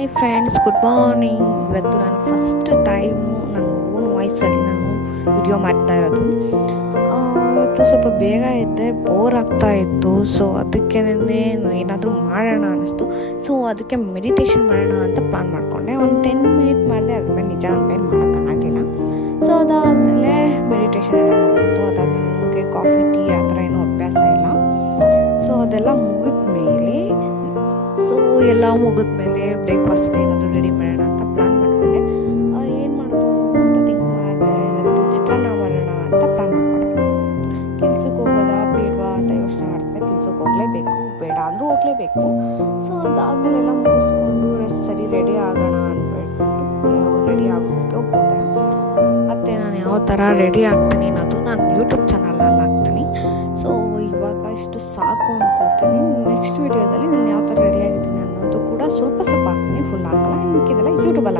Hi friends, good morning. ಇವತ್ತು ನಾನು first time ನನ್ನ ಓನ್ ವಾಯ್ಸಲ್ಲಿ ನಾನು ವಿಡಿಯೋ ಮಾಡ್ತಾ ಇರೋದು. ಇವತ್ತು ಸ್ವಲ್ಪ ಬೇಗ ಇದ್ದೆ, ಬೋರ್ ಆಗ್ತಾ ಇತ್ತು. ಸೊ ಅದಕ್ಕೆ ಏನಾದರೂ ಮಾಡೋಣ ಅನ್ನಿಸ್ತು. ಸೊ ಅದಕ್ಕೆ ಮೆಡಿಟೇಷನ್ ಮಾಡೋಣ ಅಂತ ಪ್ಲಾನ್ ಮಾಡಿಕೊಂಡೆ. ಒಂದು 10 ಮಿನಿಟ್ ಮಾಡಿದೆ, ಅದ್ರ ಮೇಲೆ ನಿಜ ನನ್ನ ಕೈಲಿ ಮಾಡೋಕ್ಕಾಗಿಲ್ಲ. ಸೊ ಅದಾದಮೇಲೆ ಮೆಡಿಟೇಷನ್ ಎಲ್ಲ ಮುಗೀತು. ಅದಾದಮೇಲೆ ನನಗೆ ಕಾಫಿ ಟೀ ಆ ಥರ ಏನೂ ಅಭ್ಯಾಸ ಇಲ್ಲ. ಸೊ ಅದೆಲ್ಲ ಮುಗಿದ್ಮೇಲೆ ಎಲ್ಲ ಮುಗಿದ್ಮೇಲೆ ಬ್ರೇಕ್ಫಾಸ್ಟ್ ಏನಾದರೂ ರೆಡಿ ಮಾಡೋಣ ಅಂತ ಪ್ಲ್ಯಾನ್ ಮಾಡಿಕೊಂಡೆ. ಏನು ಮಾಡೋದು ಅಂತ ಥಿಂಕ್ ಮಾಡಿದೆ. ಇವತ್ತು ಚಿತ್ರಾನ್ನ ಮಾಡೋಣ ಅಂತ ಪ್ಲ್ಯಾನ್ ಮಾಡಿಕೊಂಡೆ. ಕೆಲ್ಸಕ್ಕೆ ಹೋಗೋದಾ ಬೇಡವಾ ಅಂತ ಯೋಚನೆ ಮಾಡ್ತಿದ್ದೆ. ಕೆಲ್ಸಕ್ಕೆ ಹೋಗಲೇಬೇಕು, ಬೇಡ ಅಂದರೂ ಹೋಗಲೇಬೇಕು. ಸೊ ಅದಾದಮೇಲೆ ಎಲ್ಲ ಮುಗಿಸ್ಕೊಂಡು ಸರಿ ರೆಡಿ ಆಗೋಣ ಅಂದ್ಬಿಟ್ಟು ರೆಡಿ ಆಗೋಕ್ಕೆ ಹೋದೆ. ಮತ್ತು ನಾನು ಯಾವ ಥರ ರೆಡಿ ಆಗ್ತೀನಿ ಅನ್ನೋದು ನಾನು ಯೂಟ್ಯೂಬ್ ಚಾನಲಲ್ಲಿ ಹಾಕ್ತೀನಿ. ಸೊ ಇವಾಗ ಇಷ್ಟು ಸಾಕು ಅನ್ಕೋತೀನಿ. ನೆಕ್ಸ್ಟ್ ವೀಡಿಯೋದಲ್ಲಿ ನಾನು ಯಾವ ಥರ ರೆಡಿ ಆಗಿದ್ದೀನಿ ಅನ್ನೋದು ಕೂಡ ಸ್ವಲ್ಪ ಹಾಕ್ತೀನಿ, ಫುಲ್ ಹಾಕಲ್ಲ. ಇನ್ನು ಮಿಕ್ಕಿದೆಲ್ಲ ಯೂಟ್ಯೂಬಲ್ಲಿ